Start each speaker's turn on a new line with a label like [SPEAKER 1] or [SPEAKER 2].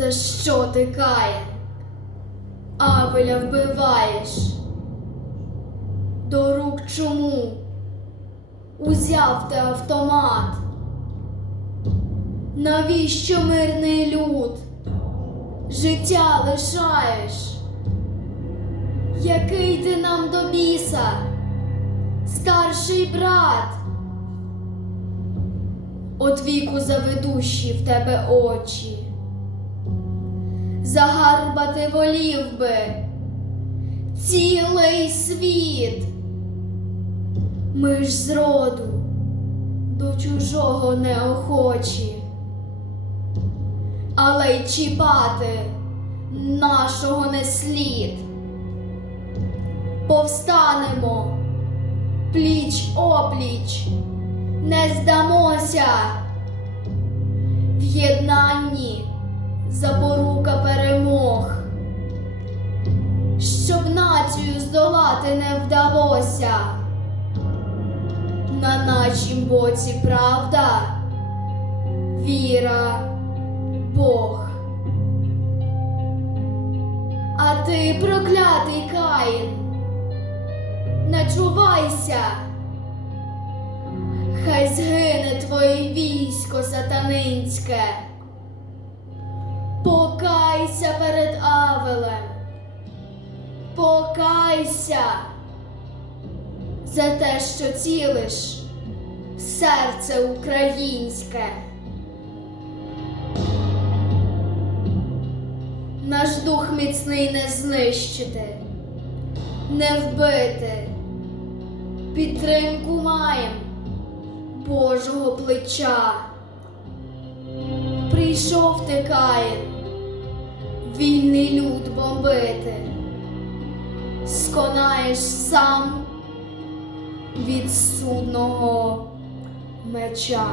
[SPEAKER 1] За що ти кає? Авеля вбиваєш? До рук чому? Узяв ти автомат. Навіщо мирний люд? Життя лишаєш? Який ти нам до біса? Старший брат. От віку заведущі в тебе очі. Загарбати волів би цілий світ. Ми ж зроду до чужого неохочі, але й чіпати нашого не слід. Повстанемо пліч опліч, не здамося в єднанні запорука перемог. Щоб націю здолати не вдалося. На нашім боці правда, віра, Бог. А ти, проклятий Каїн, начувайся, хай згине твоє військо сатанинське. Покайся перед Авелем, покайся за те, що цілиш в серце українське. Наш дух міцний не знищити, не вбити. Підтримку маєм Божого плеча. Прийшов ти Каїн, вільний люд бомбити, сконаєш сам від судного меча.